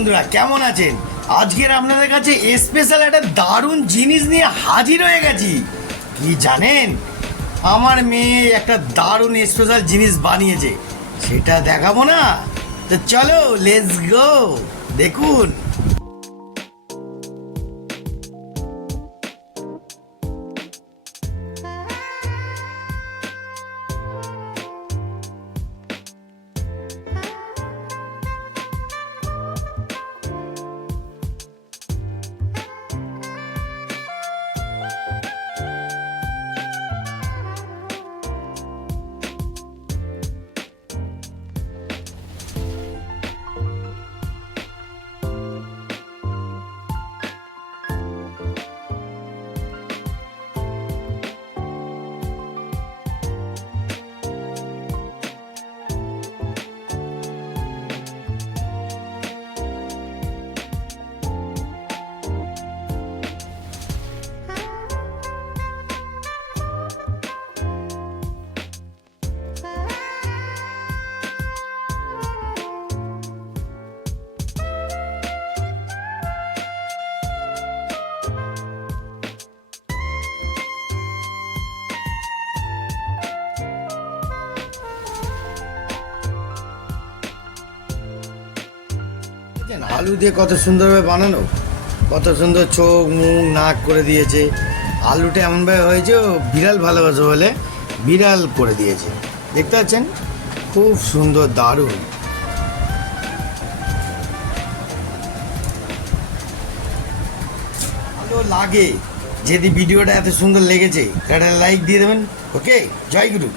বন্ধুরা, কেমন আছেন? আজকের আপনাদের কাছে স্পেশাল একটা দারুণ জিনিস নিয়ে হাজির হয়ে গেছি। কি জানেন? আমার মেয়ে একটা দারুণ স্পেশাল জিনিস বানিয়েছে। সেটা দেখাবো না? তো চলো লেটস গো দেখুন। আলু দিয়ে কত সুন্দরভাবে বানানো, কত সুন্দর চোখ, মুখ, নাক করে দিয়েছে। আলুটা এমনভাবে হয়েছে বিড়াল ভালোবাসে বলে বিড়াল করে দিয়েছে। দেখতে পাচ্ছেন? খুব সুন্দর, দারুণ। ভালো লাগে। যদি ভিডিওটা এত সুন্দর লেগেছে একটা লাইক দিয়ে দেবেন। ওকে? জয় গুরু।